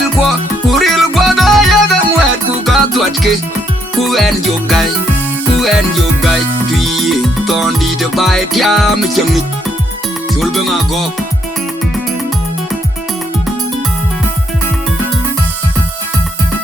kuril kwa ga ya ga mwet ku ka twat ke ku en jogai tuye tondi de bai tia mi chemi sul be ma go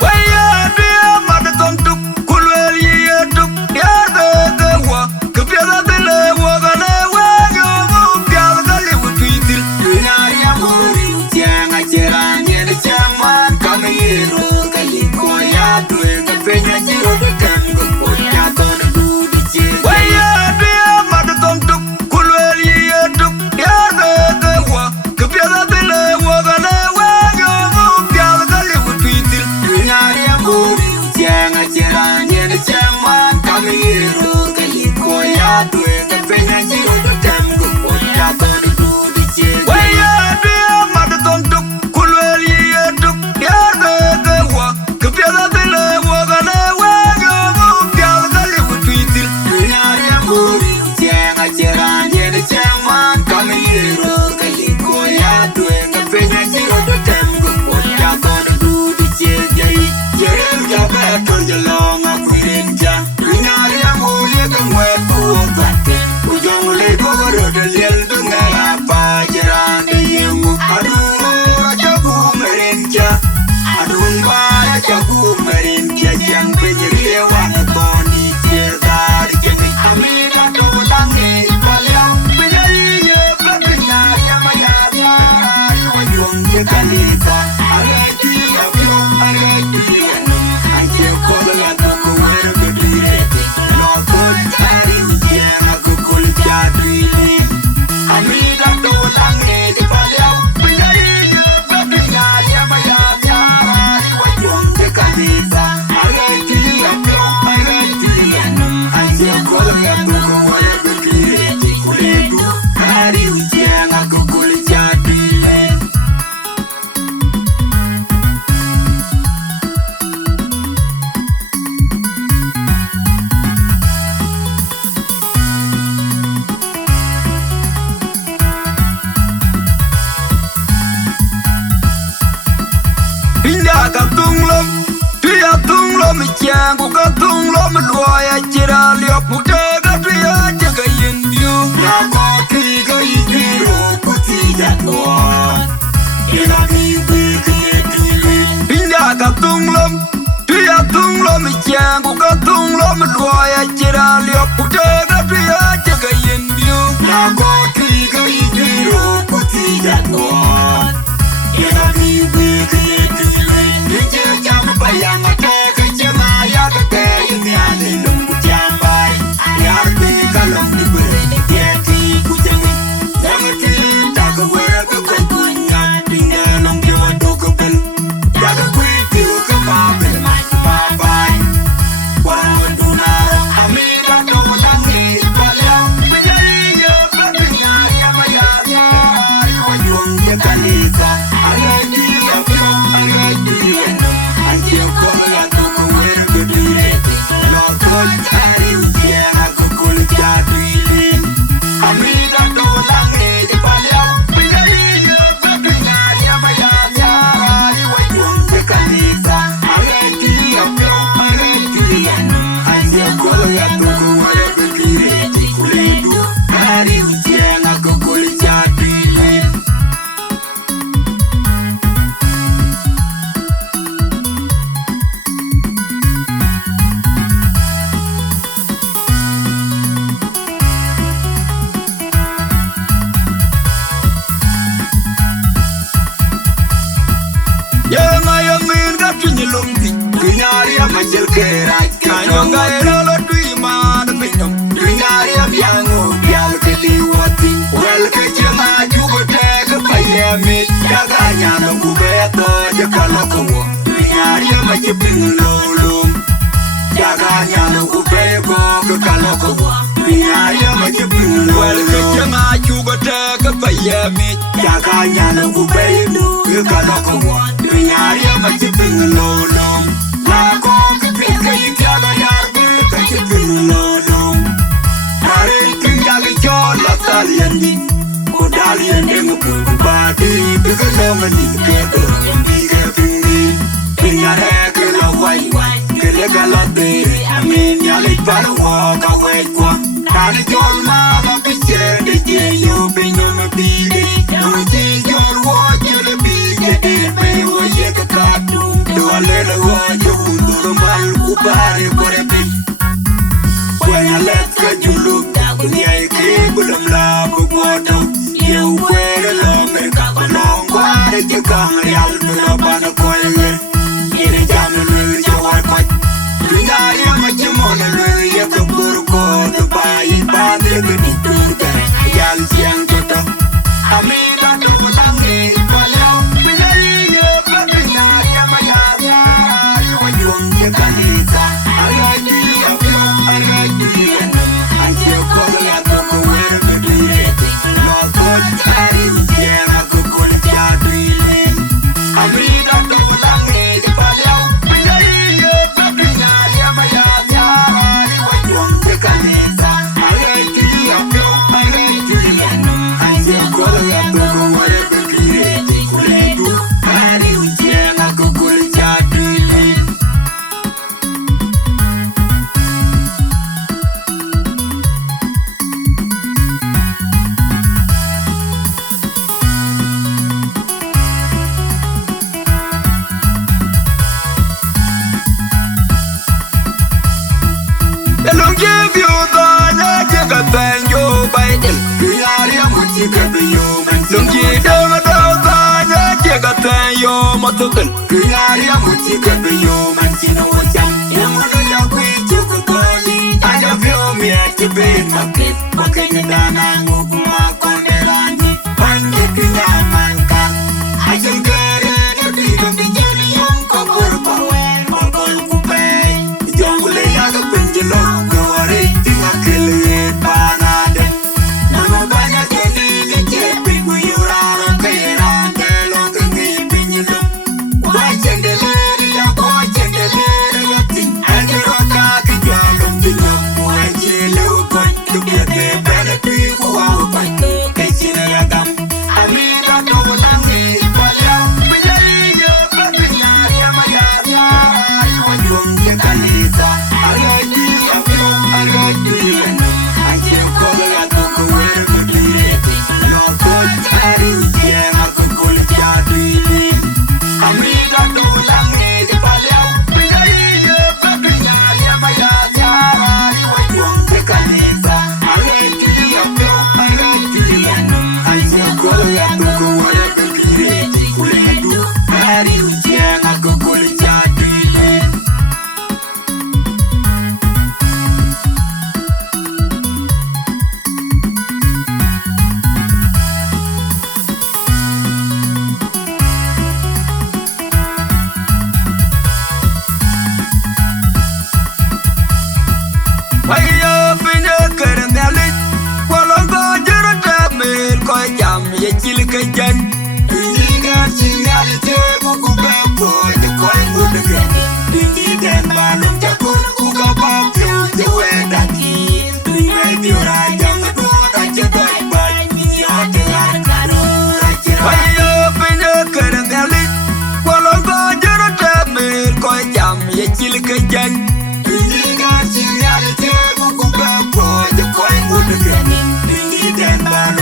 waya dia mad tom tuk kulwel ye tuk ya de wa ke pya de le wa ga le wa yo go pya ga le wu tuitil ya ya mori changa cheranye de chaman kamiro kali ko ya tu ga penya jiro de tango ko ya to de du che waya dia mad tom tuk kulwel ye tuk ya de wa ke pya de le wa ga le wa yo go pya ga le wu tuitil ya ya mori changa cheranye de chaman kamiro kali ko ya tu ga penya jiro de tango ko ya to de du che waya dia mad tom tuk kulwel ye tuk ya de wa ke pya de le wa ga le wa yo go pya ga le wu tuitil ya ya mori changa cheranye de chaman kamiro kali ko ya tu ga penya jiro de tango ko ya to de du che jai jerem ja ba to je longa kuirinja ya ya mori ga mwe ko batte u jong le ko ro de lel du ngara pa jerande yemu adu ra ja ku merenja adun ba ja ku merenja jang penye wa to ni che dar je ni amina to tangi palia penye ye ka penya ya ma ya ya ko yong je kalita ale ti ya pyo ale ti no ai je ko la to ko wer ko dire no ko tari ye na ko kul ja dili amina to tangi palia penye ye ka penya ya ma ya ya ko yong je kalita ale ti ya pyo ale ti no ai je ko la to ko wer ko dire kule tu tari ye na ko kul ja dili Pinda ka tunglom, tuya tunglom chang ku ka tunglom loya chira liop mu te ka tuya jaga yendiu. Na ko ti ka ikiro ku ti jatwa, ina ki ki. Pinda ka tunglom, tuya tunglom chang ku ka tunglom loya chira liop mu te ka tuya jaga yendiu. Na ko ti ka ikiro ku ti jatwa. Ina ki Nije jam bayang ate kecema ya kete ini ane nunggu jambai Yar bi kalong di beri yeti kujemi Yang ti tak wera ke kunya Dine nong jawa do kebel Jaga kui piu ke babel Babai Warang mendunaro Amina do tangi Baliang Menjadi ya kepinya ya mayat ya Wajung ya kalita Areti ya piu Areti ya Anjir kola tu kuwer bedire Lokol tari ujian aku kulit jadwilin Amina do lange di baliang Penjadi ya kepinya ya mayat ya Wajung ya kalita Areti ya piu Areti ya Anjir kola tu kuwer bedire Kulit tu tari ujian aku kulit jadwilin Yamin ka tunyi lumbi Kunyari ya majel kerai Kanyo ka erolo tui ma da pinyong Kunyari ya biangu bial ke liwati Wel ke jema jugo teke payemit Jaga nyano kubeto jaka lokowo Kunyari ya majiping lolum Jaga nyano kubeko ke kalokowo Kunyari ya majiping lolum Wel ke jema jugo teke payemit Jaga nyano kubeto ke kalokowo Kunyari ya majiping lolum Lako kipit ke itiaga yarbe ke jiping lolum Hari tinggal jola talian di Kodalian dengan pulku badi Bekalongan di kedo Yang di keping Pinyare kila wai kila galate amin yali parwa kawe kwa Nani jol ma ba piche de je yo pinyo me pide no ti jol wo jele pide de me wo ye kakatu do ale wo yo unduro mal kubare kore pi Kwenya let ka julu kunya ike bulam la bukwato ye ukwere la me kakolongwa de je kang real bulo bana koye Ire jame lulu jawar koy Dunyari machamona lulu ye kaburu ko Dubai padre gani turga Yal siang toto Amida to tangi Walau pinari ye patrinya Yamayaya Wajung ye kanisa Alaji apyo Alaji anam Anche kola ya toko wera bedire Lozot ari ujian aku kulit jadwili Amida to tangi Walau pinari ye patrinya Yamayaya Wajung ye kanisa Alaji apyo Alaji anam Anche kola ya toko wera bedire Kuledu ari ujian aku kulit jadwili Elong give you the neck and you bite it. Yari amuchi kabiyo man. Lungi dama dama neck and you matukan. Yari amuchi kabiyo man. Kino wajam. Yamono ya kwi chukukoli. Ada vyo mi atibin makit. Wakenya dana ngukuma konderani. Panye kinyaman ka. Ajam kere debiga bijeli yung kabur pawe. Mokol kupay. Jongule yaga penjelo. Gawari tinga kele panade. Nama banyak jadi kecepik guyurara kairante loke ngipinjelo. Wajendeleri ya wajendeleri yatin. Angero kaki jualum tinga. Wajele ukon. Dubiake bene tuiku wawupan. Kechine yagam. Amida tomulangi ipalya. Pinjariyo patrinya yamayaya. Wajung ye kanisa. Alaji apyo alaji anam. Anche kola ya toko wera bedire. Lozot ari ujian aku kulit jadwili. Amida tomulangi ipalya. Pinjariyo patrinya yamayaya. Wajung ye kanisa. Alaji apyo alaji anam. Anche kola ya toko wera bedire. Kuledu ari ujian aku kulit jadwili. Ayo pinya keren yalik Walau kau jerat damil Kau jam ye cilik kejan Tunjikan singal cemu ku bepo Jekoi ku degen Tunjikan balung cakur Ku kapap yu jewe daki Tunjai biura jang ngedut Aja doi bay Nyo dengar karo Ayo pinya keren yalik Walau kau jerat damil Kau jam ye cilik kejan Tunjikan singal cemu ku bepo Jekoi ku degen Tunjikan balung